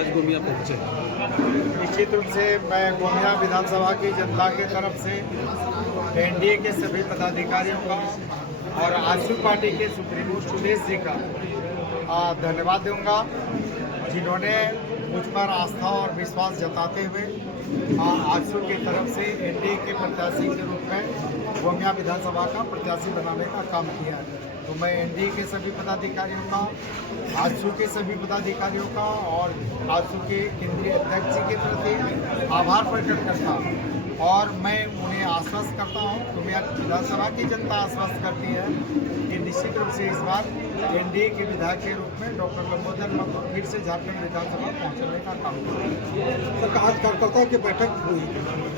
आज गोमिया पहुँचे? निश्चित रूप से मैं गोमिया विधानसभा की जनता की तरफ से एनडीए के सभी पदाधिकारियों का और आजसू पार्टी के सुप्रीमो सुरेश जी का धन्यवाद दूंगा, जिन्होंने मुझ पर आस्था और विश्वास जताते हुए आजसू की तरफ से एनडीए के प्रत्याशी के रूप में गोमिया विधानसभा का प्रत्याशी बनाने का काम किया है। तो मैं एनडीए के सभी पदाधिकारियों का, आजसू के सभी पदाधिकारियों का और आजसू के केंद्रीय अध्यक्ष जी के प्रति आभार प्रकट करता हूँ और मैं उन्हें आश्वस्त करता हूँ, गोमिया विधानसभा की जनता आश्वस्त करती है कि निश्चित रूप से इस बार एनडीए के विधायक के रूप में डॉक्टर लंबोदर महतो फिर से झारखंड विधानसभा पहुँचने का काम करेंगे। आज कार्यकर्ताओं की बैठक हुई,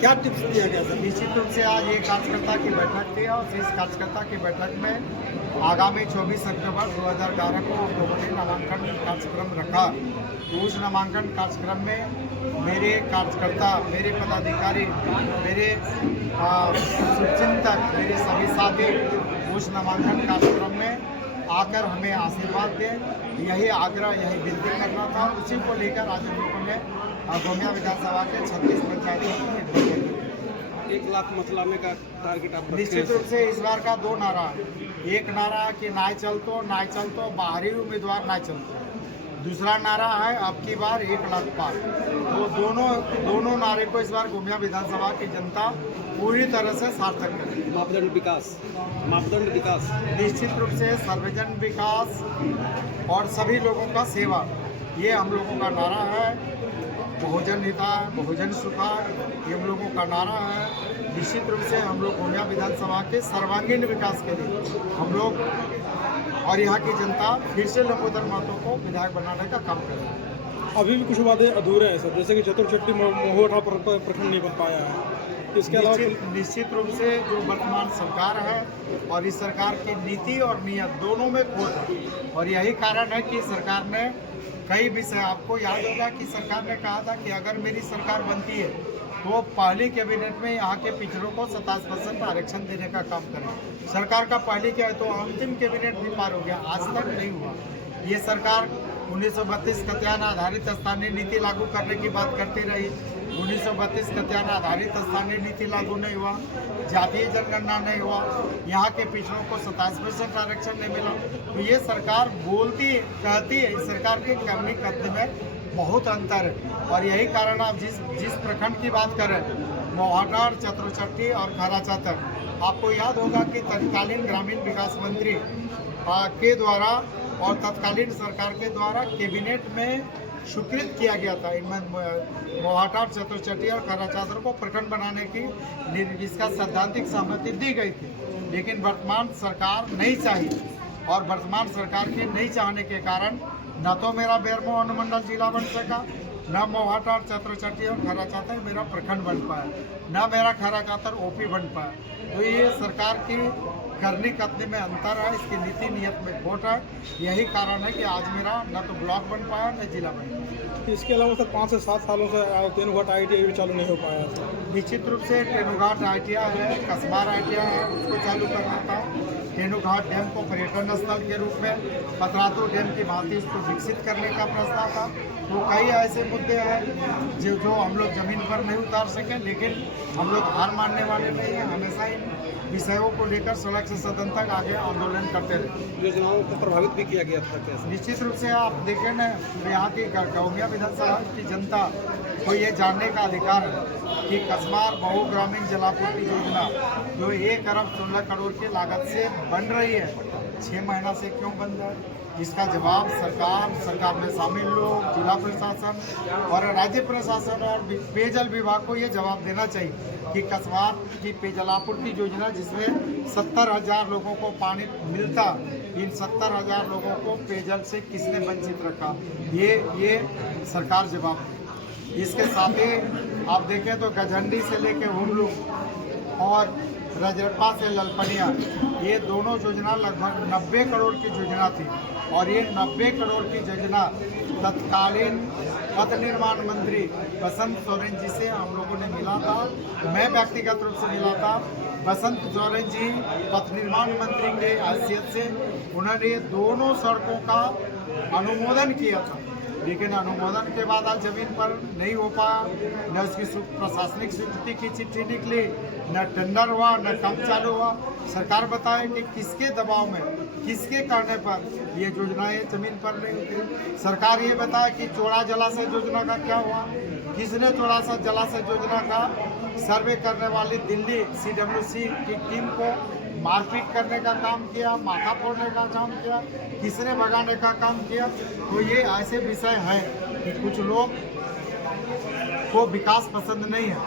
क्या टिप्स दिया गया था? निश्चित रूप से आज एक कार्यकर्ता की बैठक थी और इस कार्यकर्ता की बैठक में आगामी 24 अक्टूबर 2011 को हम लोगों ने नामांकन कार्यक्रम रखा। तो उस नामांकन कार्यक्रम में मेरे कार्यकर्ता, मेरे पदाधिकारी, मेरे शुभचिंतक, मेरे सभी साथी उस नामांकन कार्यक्रम में आकर हमें आशीर्वाद दें, यही आग्रह, यही विनती करना था। उसी को लेकर आज हम लोगों ने गोमिया विधानसभा के 36 पंचायतों में 1 लाख मत लाने का टारगेट आप? निश्चित रूप से इस बार का 2 नारा, एक नारा कि नाय चलतो बाहरी उम्मीदवार नाय चलतो, दूसरा नारा है अब की बार 1 लाख पार। तो दोनों नारे को इस बार गोमिया विधानसभा की जनता पूरी तरह से सार्थक करेगी। मापदंड विकास निश्चित रूप से सर्वजन विकास और सभी लोगों का सेवा, ये हम लोगों का नारा है। बहुजन हिताय, बहुजन सुखाय, ये हम लोगों का नारा है। निश्चित रूप से हम लोग गोमिया विधानसभा के सर्वांगीण विकास के लिए हम लोग और यहाँ की जनता फिर से लंबोदर महतो को विधायक बनाने का काम करेंगे। अभी भी कुछ वादे अधूरे हैं सर, जैसे कि चतुर्चट्टी महुआ प्रखंड नहीं बन पाया है। इसके अलावा निश्चित रूप से जो वर्तमान सरकार है और इस सरकार की नीति और नियत दोनों में खोट है, और यही कारण है कि सरकार ने कई विषय, आपको याद होगा कि सरकार ने कहा था कि अगर मेरी सरकार बनती है तो पहली कैबिनेट में यहाँ के पिछड़ों को 27% आरक्षण देने का काम करें। सरकार का पहली क्या है तो अंतिम कैबिनेट भी पार हो गया, आज तक नहीं हुआ। ये सरकार 1932 कत्यान आधारित स्थानीय नीति लागू करने की बात करती रही, 1932 कत्यान आधारित स्थानीय नीति लागू नहीं हुआ, जातीय जनगणना नहीं हुआ, यहाँ के पिछड़ों को 27% आरक्षण नहीं मिला। तो ये सरकार बोलती कहती है, इस सरकार के करनी कदम में बहुत अंतर है। और यही कारण आप जिस प्रखंड की बात करें, मोहाटार, चतुर्चट्टी और खराचातर, आपको याद होगा कि तत्कालीन ग्रामीण विकास मंत्री के द्वारा और तत्कालीन सरकार के द्वारा कैबिनेट में स्वीकृत किया गया था इनमें मोहाटार, चतुर्चट्टी और खराचातर को प्रखंड बनाने की जिसका सैद्धांतिक सहमति दी गई थी। लेकिन वर्तमान सरकार नहीं चाहिए, और वर्तमान सरकार के नहीं चाहने के कारण न तो मेरा बेरमो अनुमंडल जिला बन सका, न मोहाटार, चतुर्चट्टी और खराचातर मेरा प्रखंड बन पाया, न मेरा खराचातर ओपी बन पाया। तो ये सरकार की करनी कतनी में अंतर है, इसकी नीति नियत में खोट है। यही कारण है कि आज मेरा न तो ब्लॉक बन पाया न जिला बन पाया। इसके अलावा सर 5 से 7 सालों से तेनुघाट ITI भी चालू नहीं हो पाया था। निश्चित रूप से तेनुघाट ITI है, कसबार ITI है, उसको चालू करना था। तेनुघाट डैम को पर्यटन स्थल के रूप में पतरातू डैम की भांति उसको विकसित करने का प्रस्ताव था। तो कई ऐसे मुद्दे हैं जो हम लोग जमीन पर नहीं उतार सके, लेकिन हम लोग हार मानने वाले नहीं हैं। हमेशा इन विषयों को लेकर सड़क से सदन तक आगे आंदोलन करते रहे। योजनाओं को प्रभावित भी किया गया था कैसे? निश्चित रूप से आप देखें न, यहाँ की गोमिया विधानसभा की जनता को ये जानने का अधिकार है कि कसबार बहुग्रामीण जलापूर्ति योजना जो 1 अरब 16 करोड़ की लागत से बन रही है, 6 महीना से क्यों बंद है? इसका जवाब सरकार में शामिल लोग, जिला प्रशासन और राज्य प्रशासन और पेयजल विभाग को ये जवाब देना चाहिए कि कसबार की पेयजलापूर्ति योजना जिसमें 70,000 लोगों को पानी मिलता, इन 70,000 लोगों को पेयजल से किसने वंचित रखा? ये सरकार जवाब दे। इसके साथ ही आप देखें तो गझंडी से लेके हुमलू और रजरप्पा से ललपनिया, ये दोनों योजना लगभग 90 करोड़ की योजना थी, और ये 90 करोड़ की योजना तत्कालीन पथ निर्माण मंत्री बसंत सोरेन जी से हम लोगों ने मिला था। मैं व्यक्तिगत रूप से मिला था। बसंत सोरेन जी पथ निर्माण मंत्री के हैसियत से उन्होंने दोनों सड़कों का अनुमोदन किया था। लेकिन अनुमोदन के बाद आज जमीन पर नहीं हो पाया, न उसकी प्रशासनिक स्वीकृति की चिट्ठी निकली, न टेंडर हुआ, न काम चालू हुआ। सरकार बताए कि किसके दबाव में, किसके कहने पर ये योजनाएं जमीन पर नहीं उतरी। सरकार ये बताए कि चौड़ा जलाशय योजना का क्या हुआ, किसने चौड़ा जलाशय योजना का सर्वे करने वाली दिल्ली CWC की टीम को मारपीट करने का काम किया, माथा फोड़ने का काम किया, किसने भगाने का काम किया। तो ये ऐसे विषय हैं कि कुछ लोग को विकास पसंद नहीं है,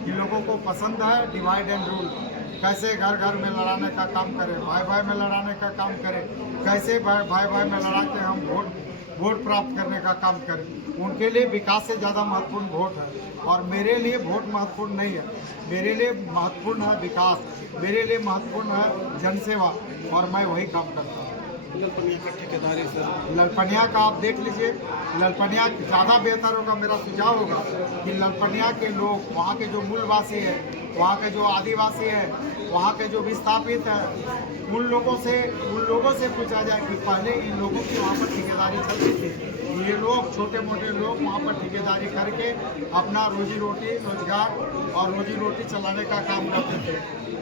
कि लोगों को पसंद है डिवाइड एंड रूल, कैसे घर घर में लड़ाने का काम करें, भाई भाई में लड़ाने का काम करें, कैसे भाई भाई में लड़ा के हम वोट प्राप्त करने का काम करें। उनके लिए विकास से ज़्यादा महत्वपूर्ण वोट है, और मेरे लिए वोट महत्वपूर्ण नहीं है। मेरे लिए महत्वपूर्ण है विकास, मेरे लिए महत्वपूर्ण है जनसेवा, और मैं वही काम करता हूँ। ललपनिया का ठेकेदारी सर, ललपनिया का आप देख लीजिए, ललपनिया ज़्यादा बेहतर होगा। मेरा सुझाव होगा कि ललपनिया के लोग, वहाँ के जो मूलवासी है, वहाँ के जो आदिवासी है, वहाँ के जो विस्थापित है, उन लोगों से पूछा जाए कि पहले इन लोगों की वहाँ पर ठेकेदारी चलती थी। ये लोग, छोटे मोटे लोग वहाँ पर ठेकेदारी करके अपना रोजी रोटी, रोजगार और रोजी रोटी चलाने का काम करते थे।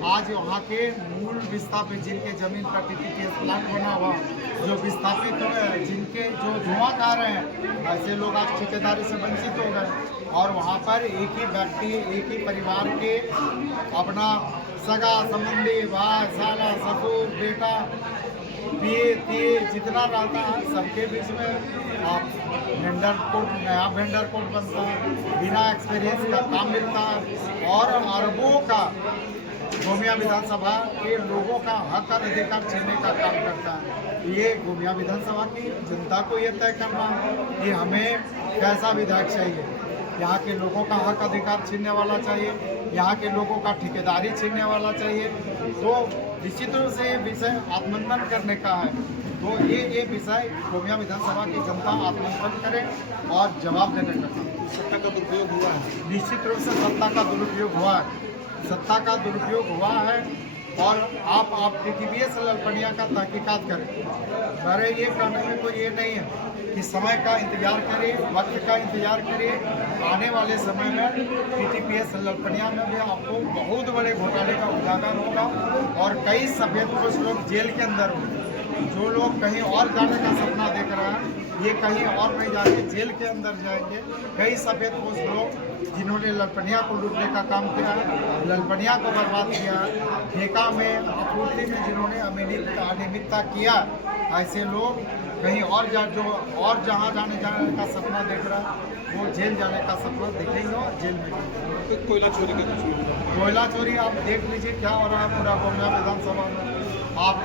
आज वहाँ के मूल विस्थापित, जिनके ज़मीन पर TTPS प्लांट बना हुआ, जो विस्थापित हुए हैं, जिनके जो धुआं खा रहे हैं, ऐसे लोग आज ठेकेदारी से वंचित हो गए। और वहाँ पर एक ही व्यक्ति, एक ही परिवार के अपना सगा संबंधी, भाई, साला, ससुर, बेटा, पिए जितना रहता है, सबके बीच में आप नया वेंडर कोड बनता है, बिना एक्सपीरियंस का काम मिलता है, और अरबों का गोमिया विधानसभा के लोगों का हक और अधिकार छीनने का काम करता है। ये गोमिया विधानसभा की जनता को ये तय करना है कि हमें कैसा विधायक चाहिए। यहाँ के लोगों का हक अधिकार छीनने वाला चाहिए, यहाँ के लोगों का ठेकेदारी छीनने वाला चाहिए। तो निश्चित रूप से ये विषय आत्ममंथन करने का है। तो ये विषय गोमिया विधानसभा की जनता आत्ममंथन करे और जवाब देने का। सत्ता का दुरुपयोग हुआ है, निश्चित रूप से सत्ता का दुरुपयोग हुआ है, सत्ता का दुरुपयोग हुआ है। और आप TTPS ललपनिया का तहकीकात करें। मेरे ये कहने में कोई ये नहीं है कि समय का इंतजार करिए, वक्त का इंतजार करिए। आने वाले समय में TTPS ललपनिया में भी आपको बहुत बड़े घोटाले का उजागर होगा, और कई सफेदपोश लोग जेल के अंदर होंगे। जो लोग कहीं और जाने का सपना देख रहे हैं, ये कहीं और नहीं जाके जेल के अंदर जाएंगे। कई सफेदपोश लोग जिन्होंने ललपनिया को लूटने का काम किया है, ललपनिया को बर्बाद किया है, ठेका में, आपूर्ति में जिन्होंने अनियमितता किया, ऐसे लोग कहीं और जहाँ जाने का सपना देख रहा है, वो जेल जाने का सपना देखेंगे और जेल में जाएंगे। कोयला चोरी का कुछ नहीं हुआ। कोयला चोरी आप देख लीजिए क्या हो रहा है पूरा गोमिया विधानसभा में। आप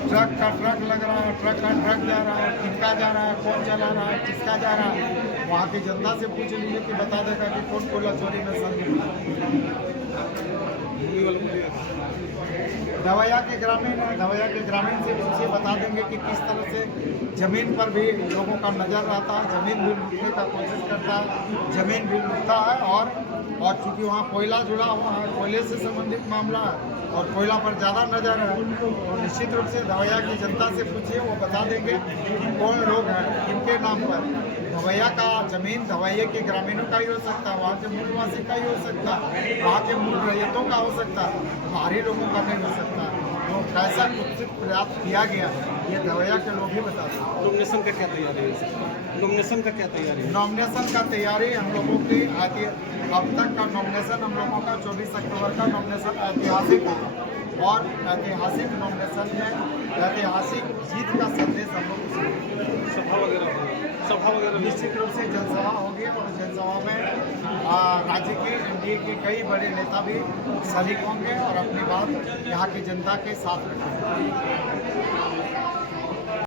ट्रक का ट्रक लग रहा है, ट्रक का ट्रक जा रहा है, किसका जा रहा है, कौन चला रहा है, किसका जा रहा है। वहाँ की जनता से पूछ लीजिए कि बता देगा कि कौन कोयला चोरी में संलिप्त है। धवैया के ग्रामीण से पूछिए, बता देंगे कि किस तरह से जमीन पर भी लोगों का नज़र रहता है, जमीन भी लूटने का कोशिश करता है, जमीन भी लूटता है। और चूँकि वहाँ कोयला जुड़ा हुआ है, कोयले से संबंधित मामला है और कोयला पर ज़्यादा नज़र है, तो निश्चित रूप से धवैया की जनता से पूछिए, वो बता देंगे कि कौन लोग हैं, किनके नाम पर। धवैया का जमीन धवैया के ग्रामीणों का ही हो सकता है, वहाँ के मूलवासी का ही हो सकता है, वहाँ के मूल रैयतों का हो सकता है, बाहरी लोगों का नहीं हो सकता। तो कैसा कुत्सित प्रयास किया गया, ये धवैया के लोग ही बताते हैं। नॉमिनेशन का क्या तैयारी है? नॉमिनेशन का क्या तैयारी है? नॉमिनेशन का तैयारी हम लोगों की अब तक का नॉमिनेशन हम लोगों का 24 अक्टूबर का नॉमिनेशन ऐतिहासिक होगा, और ऐतिहासिक नॉमिनेशन में ऐतिहासिक जीत का संदेश हम लोग सभा वगैरह निश्चित रूप से जनसभा होगी, और जनसभा में राज्य के NDA के कई बड़े नेता भी शरीक होंगे और अपनी बात यहाँ की जनता के साथ रखेंगे।